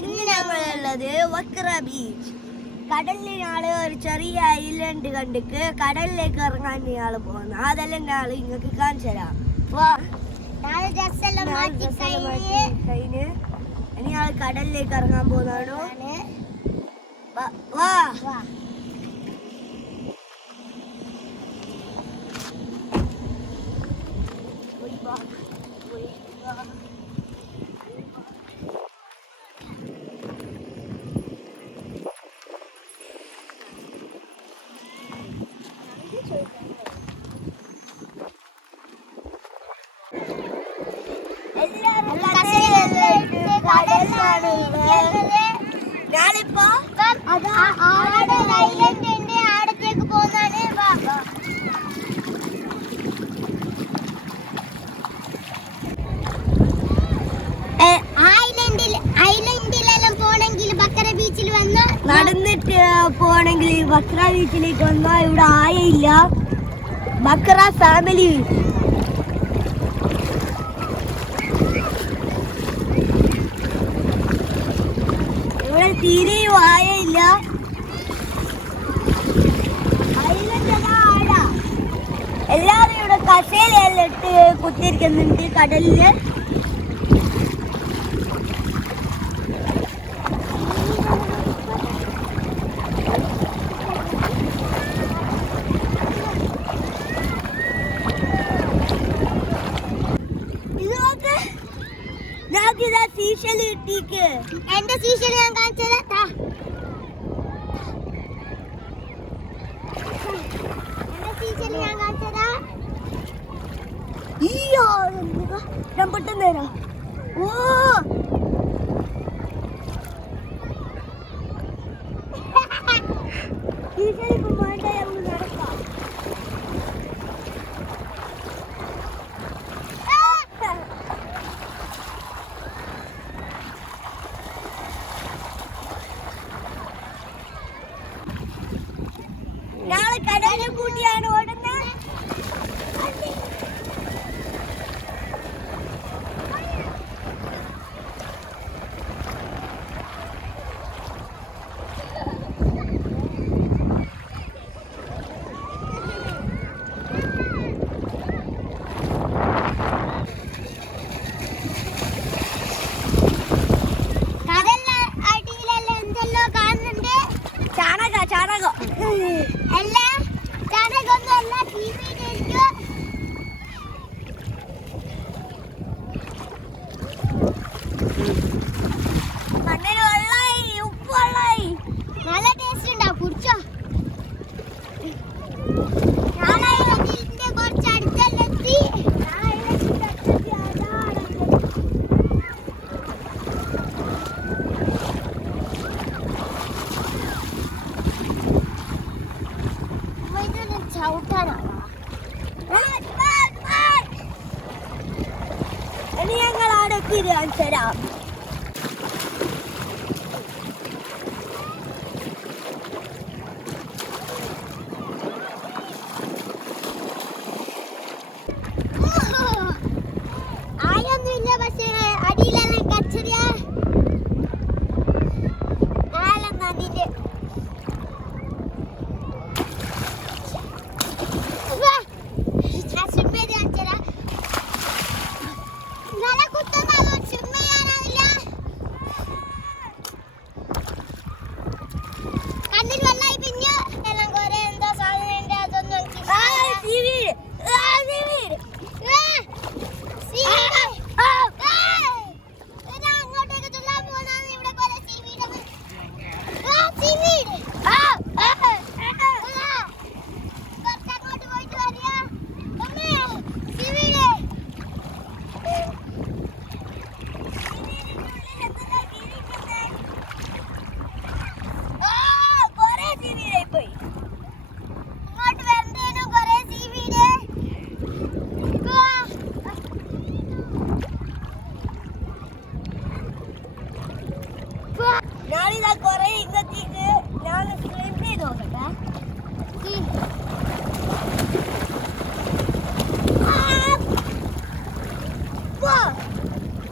ഇന്ന് ഞങ്ങളുള്ളത് വക്ര ബീച്ച്. കടലിനാള് ഒരു ചെറിയ ഐലൻഡ് കണ്ടിട്ട് കടലിലേക്ക് ഇറങ്ങാൻ ഞങ്ങള് പോകുന്നു. അതെല്ലാം ഞങ്ങൾ ഇങ്ങക്ക് കാണിച്ചു തരാം. കഴിഞ്ഞ് ഇനി ഞങ്ങൾ കടലിലേക്ക് ഇറങ്ങാൻ പോകുന്നതാണ്. വാ ഞാനിപ്പോ ഐലൻഡിന്റെ ആടത്തേക്ക് പോകുന്നതാണ്. ഐലൻഡിലെല്ലാം പോണെങ്കിൽ ബക്ര ബീച്ചിൽ വന്ന് നടന്നിട്ട് പോണെങ്കിൽ ബക്ര ബീച്ചിലേക്ക് വന്നാൽ ഇവിടെ ആയില്ല. ബക്ര ഫാമിലി ഇവിടെ തീരെ ആയില്ല. എല്ലാവരും ഇവിടെ കസേരയെല്ലാം ഇട്ട് കുത്തിരിക്കുന്നുണ്ട് കടലില്. എന്റെ സീഷൽ ഞാൻ കാണിച്ചതാ. ഞാൻ പെട്ടെന്ന് തരാം. ഓ ഇപ്പൊ വേണ്ട, നടക്കാം. ഞങ്ങള് കടലിൽ കൂട്ടിയാണ് ഓടുന്നത്. ഞങ്ങൾ അവിടെ തിരിച്ചരാം. ആയൊന്നുമില്ല, പക്ഷേ അടിയിലെല്ലാം കച്ചറിയാ. നദിന്റെ ഞാനിതാ കൊറേ ഇങ്ങത്തിട്ട് ഞാൻ സ്ലിം ചെയ്ത് നോക്കട്ടെ.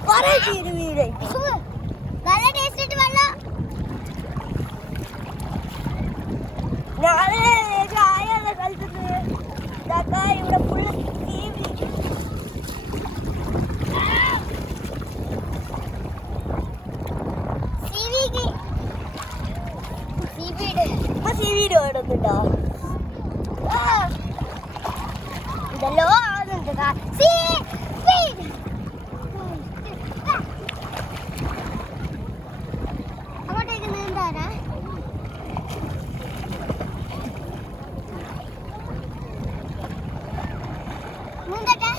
കൊറേ വീട് നാളെ ചായയുള്ള സ്ഥലത്ത് ഇവിടെ ഫുള്ള് സീവീഡ് ഓടുന്നുണ്ടോ ഇതല്ലോ ആവുന്നുണ്ട് അങ്ങോട്ടേക്ക് നീന്താനാ നീന്തട്ടെ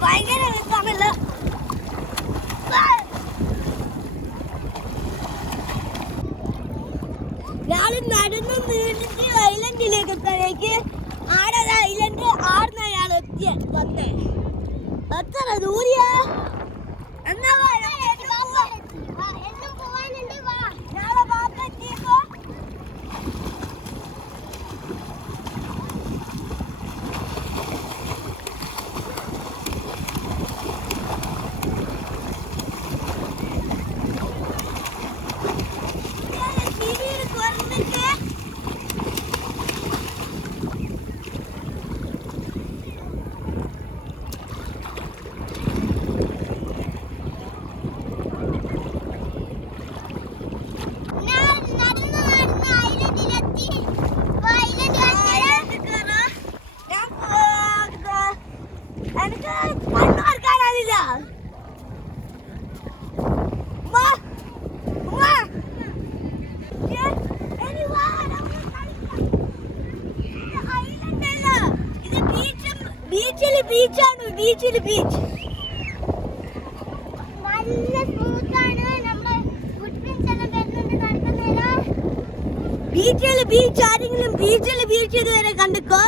ഭയങ്കര രസമാണല്ലോ ഞാള് നടന്ന് നീണ്ടിട്ട് ഐലൻഡിലേക്ക് എത്താനേക്ക് ആടെ ഐലൻഡ് ആടുന്ന അയാൾ എത്തിയ വന്നേ എത്ര ദൂരിയാ എന്നാ നാളെ ബാപ്പ എത്തിയപ്പോ ബീച്ചാണ് ബീച്ച് നല്ല സ്മൂത്താണ് നമ്മുടെ ഫുട്പ്രിന്റ്സ് എല്ലാം വരുന്നുണ്ട് നടക്കുന്നേരാ ബീച്ച് ആരെങ്കിലും ബീച്ച് ഇതുവരെ കണ്ടിക്കോ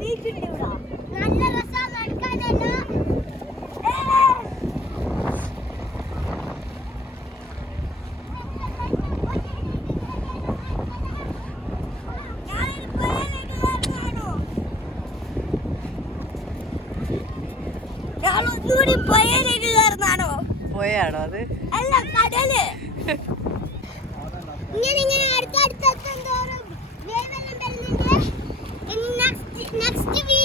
ബീച്ച് ഇവിടെ നല്ല രസം നടക്കാനല്ലോ ഒന്നുകൂടി പുഴയിലേക്ക് കയറുന്നാണോ പോയാണോ അത് അല്ല കടല് ഇങ്ങനെ അടുത്തടുത്തോറും നെക്സ്റ്റ്